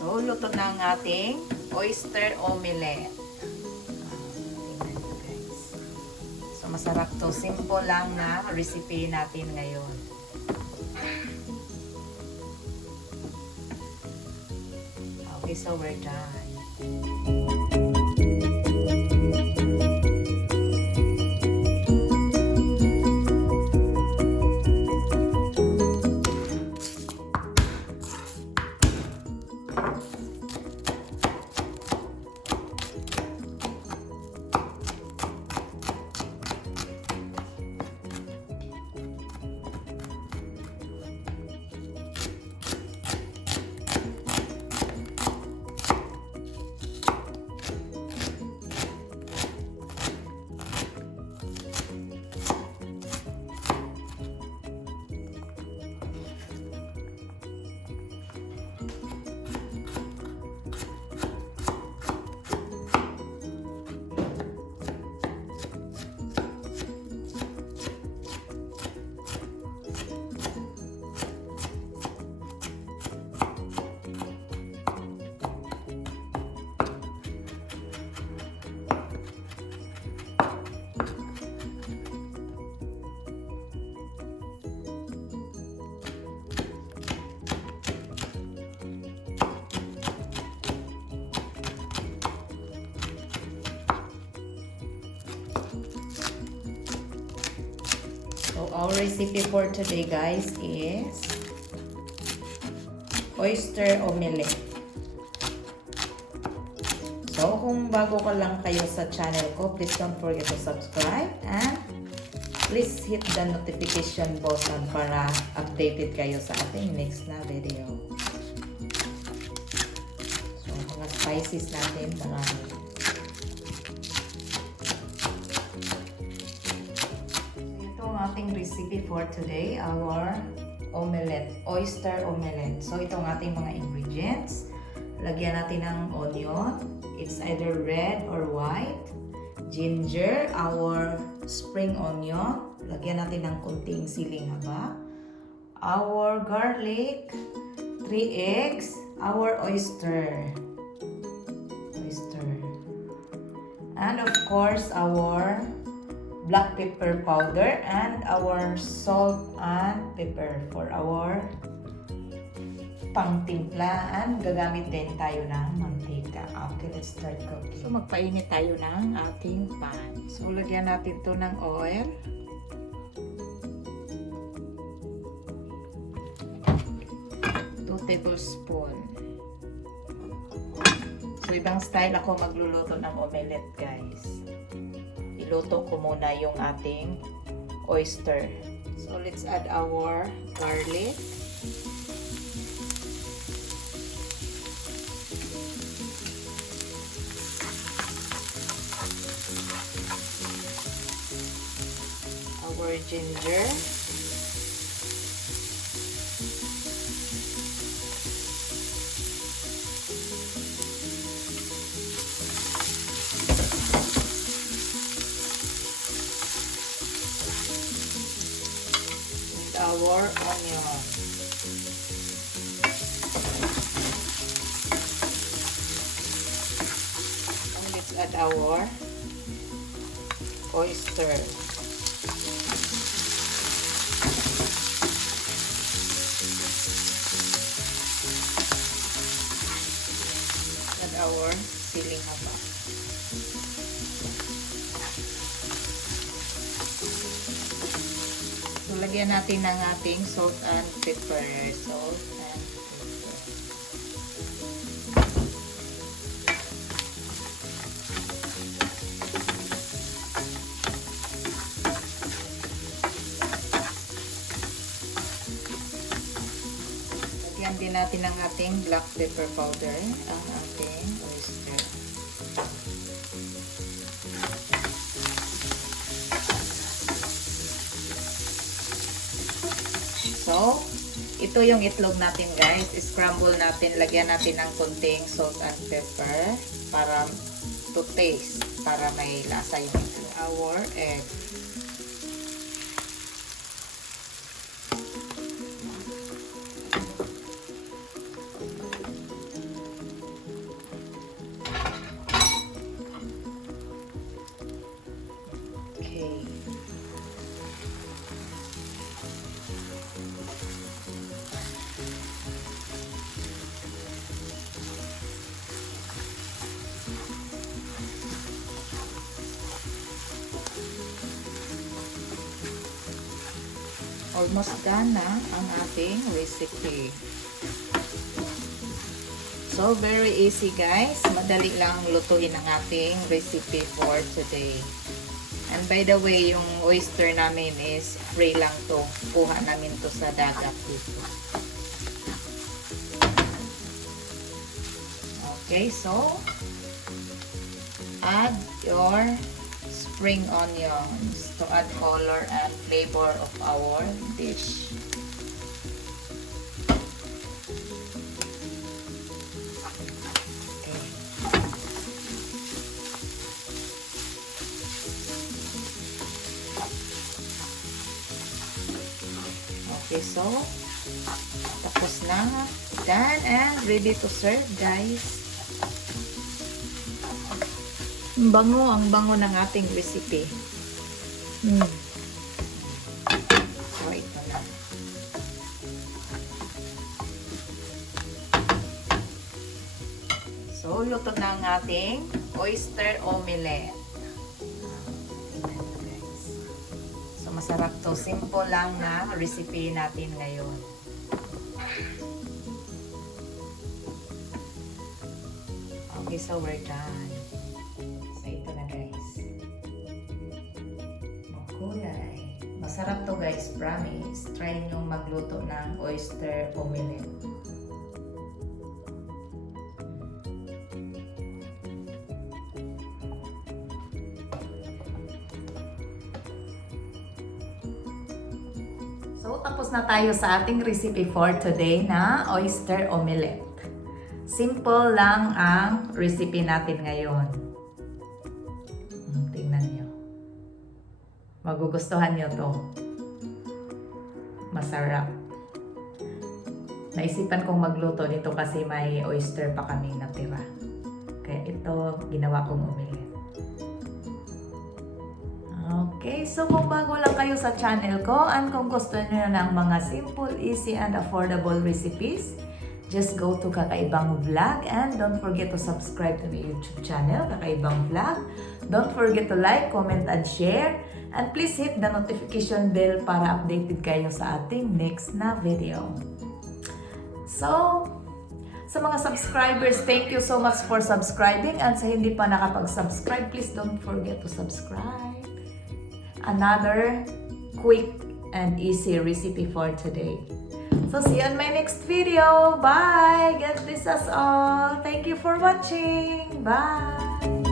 So, luto na ang ating oyster omelette. Tingnan nyo guys. So, masarap to. Simple lang na recipe natin ngayon. Okay, so we're done. So, our recipe for today, guys, is oyster omelette. So, kung bago ka lang kayo sa channel ko, please don't forget to subscribe and please hit the notification button para updated kayo sa ating next na video. So, mga spices natin, marami. Ating recipe for today, our omelette, oyster omelette. So, itong ating mga ingredients. Lagyan natin ng onion. It's either red or white. Ginger, our spring onion. Lagyan natin ng kunting siling haba. Our garlic. 3 eggs. Our oyster. And of course, our black pepper powder and our salt and pepper for our pangtimpla, and gagamit din tayo ng mantika. Okay, let's start cooking. So, magpainit tayo ng ating pan. So, lagyan natin to ng oil. Two tablespoon. So, ibang style ako magluluto ng omelette, guys. Luto ko muna yung ating oyster. So, let's add our garlic. Our ginger. Our onion. And let's add our oyster. Add our siling haba. So, lagyan natin ng ating salt and pepper. Salt and pepper. Lagyan din natin ng ating black pepper powder, ang ating oyster. So, ito yung itlog natin, guys. Scramble natin. Lagyan natin ng konting salt and pepper para to taste. Para may lasa yung itlog. Our egg. almost done na ang ating recipe. So, very easy guys. Madali lang lutuin ang ating recipe for today. And by the way, yung oyster namin is free lang to. Kuha namin to sa dagat dito. Okay, so add your spring onions to add color and flavor of our dish. Okay, so tapos na, done and ready to serve guys. Ang bango ng ating recipe. So ito na. So luto na ang ating oyster omelette. Masarap to. Simple lang na recipe natin ngayon. Okay, so we're done. So ito na guys. Makulay. Masarap to guys, promise. Try nyo magluto ng oyster omelette. So, tapos na tayo sa ating recipe for today na oyster omelette. Simple lang ang recipe natin ngayon. Tingnan nyo. Magugustuhan nyo to. Masarap. Naisipan kong magluto nito kasi may oyster pa kami natira. Kaya ito, ginawa kong omelette. Okay, so kung bago lang kayo sa channel ko and kung gusto niyo ng mga simple, easy, and affordable recipes, just go to Kaka'EVAng Vlog and don't forget to subscribe to my YouTube channel, Kaka'EVAng Vlog. Don't forget to like, comment, and share. And please hit the notification bell para updated kayo sa ating next na video. So, sa mga subscribers, thank you so much for subscribing. And sa hindi pa nakapag-subscribe, please don't forget to subscribe. Another quick and easy recipe for today. So see you on my next video. Bye! God bless us all. Thank you for watching. Bye!